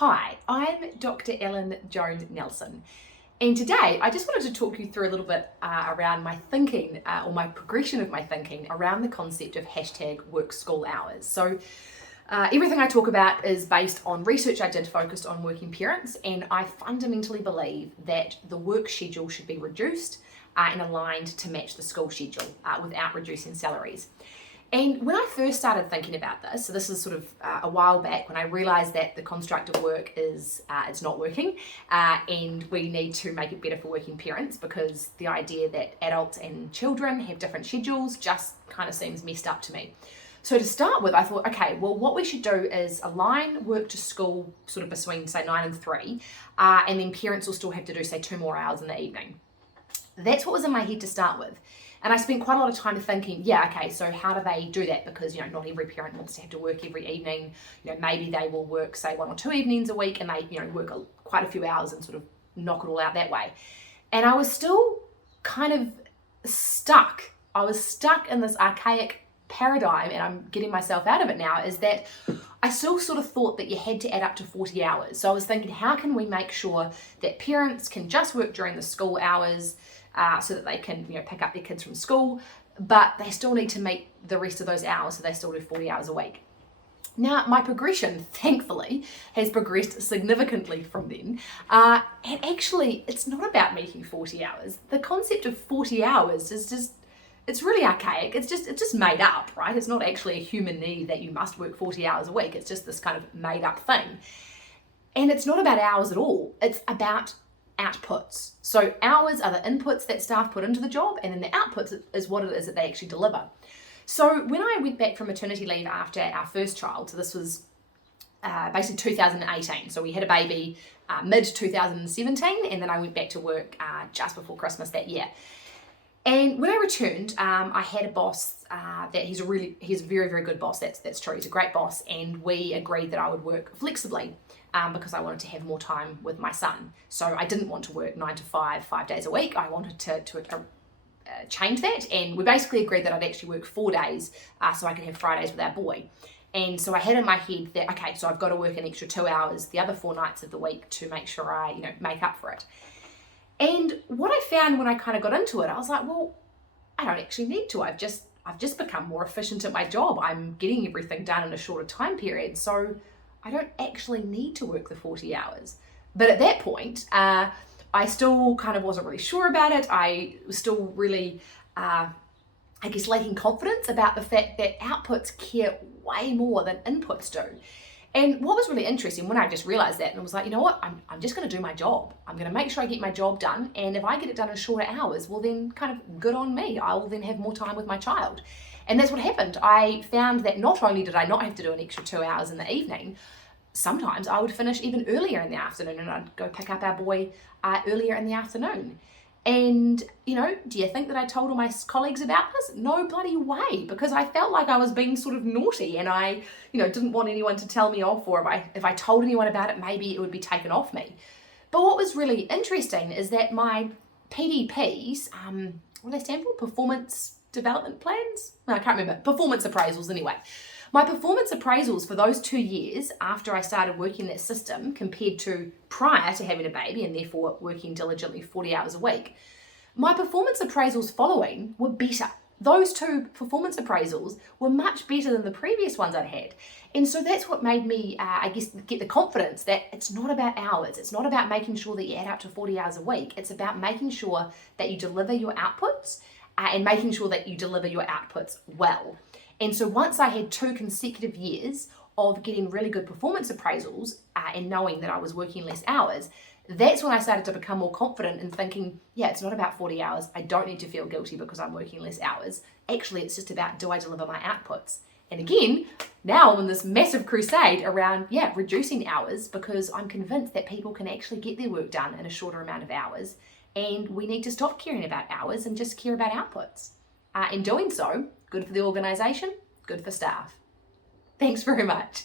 Hi, I'm Dr. Joan Nelson, and today I just wanted to talk you through a little bit around my thinking or my progression of my thinking around the concept of hashtag work school hours. So everything I talk about is based on research I did focused on working parents, and I fundamentally believe that the work schedule should be reduced and aligned to match the school schedule without reducing salaries. And when I first started thinking about this, so this is sort of a while back, when I realised that the construct of work is it's not working, and we need to make it better for working parents, because the idea that adults and children have different schedules just kind of seems messed up to me. So to start with, I thought, okay, well, what we should do is align work to school sort of between, say, 9 and 3, and then parents will still have to do, say, 2 more hours in the evening. That's what was in my head to start with. And I spent quite a lot of time thinking, yeah, okay, so how do they do that? Because, not every parent wants to have to work every evening. Maybe they will work, say, 1 or 2 evenings a week, and they, work quite a few hours and sort of knock it all out that way. And I was still kind of stuck. I was stuck in this archaic paradigm, and I'm getting myself out of it now, is that I still sort of thought that you had to add up to 40 hours. So I was thinking, how can we make sure that parents can just work during the school hours, so that they can pick up their kids from school, but they still need to meet the rest of those hours, so they still do 40 hours a week. Now, my progression, thankfully, has progressed significantly from then. And actually, it's not about making 40 hours. The concept of 40 hours is just, it's really archaic. It's just made up, right? It's not actually a human need that you must work 40 hours a week. It's just this kind of made up thing. And it's not about hours at all. It's about outputs. So hours are the inputs that staff put into the job, and then the outputs is what it is that they actually deliver. So when I went back from maternity leave after our first child, so this was basically 2018, so we had a baby mid-2017, and then I went back to work just before Christmas that year. And when I returned, I had a boss that he's a very, very good boss. That's true. He's a great boss, and we agreed that I would work flexibly because I wanted to have more time with my son. So I didn't want to work 9 to 5 days a week. I wanted to change that, and we basically agreed that I'd actually work 4 days so I could have Fridays with our boy. And so I had in my head that, okay, so I've got to work an extra 2 hours the other 4 nights of the week to make sure I make up for it. And what I found when I kind of got into it, I was like, well, I don't actually need to. I've just become more efficient at my job. I'm getting everything done in a shorter time period, so I don't actually need to work the 40 hours. But at that point, I still kind of wasn't really sure about it. I was still really, lacking confidence about the fact that outputs care way more than inputs do. And what was really interesting when I just realized that, and I was like, you know what, I'm just going to do my job. I'm going to make sure I get my job done. And if I get it done in shorter hours, well, then kind of good on me. I will then have more time with my child. And that's what happened. I found that not only did I not have to do an extra 2 hours in the evening, sometimes I would finish even earlier in the afternoon, and I'd go pick up our boy earlier in the afternoon. And, do you think that I told all my colleagues about this? No bloody way, because I felt like I was being sort of naughty, and I, didn't want anyone to tell me off, or if I told anyone about it, maybe it would be taken off me. But what was really interesting is that my PDPs, what do they stand for? Performance Development Plans? No, I can't remember. Performance appraisals anyway. My performance appraisals for those 2 years after I started working that system compared to prior to having a baby and therefore working diligently 40 hours a week, my performance appraisals following were better. Those 2 performance appraisals were much better than the previous ones I'd had. And so that's what made me, get the confidence that it's not about hours. It's not about making sure that you add up to 40 hours a week. It's about making sure that you deliver your outputs and making sure that you deliver your outputs well. And so once I had 2 consecutive years of getting really good performance appraisals and knowing that I was working less hours, that's when I started to become more confident in thinking, yeah, it's not about 40 hours. I don't need to feel guilty because I'm working less hours. Actually, it's just about, do I deliver my outputs? And again, now I'm on this massive crusade around, reducing hours, because I'm convinced that people can actually get their work done in a shorter amount of hours. And we need to stop caring about hours and just care about outputs. In doing so, good for the organisation, good for staff. Thanks very much.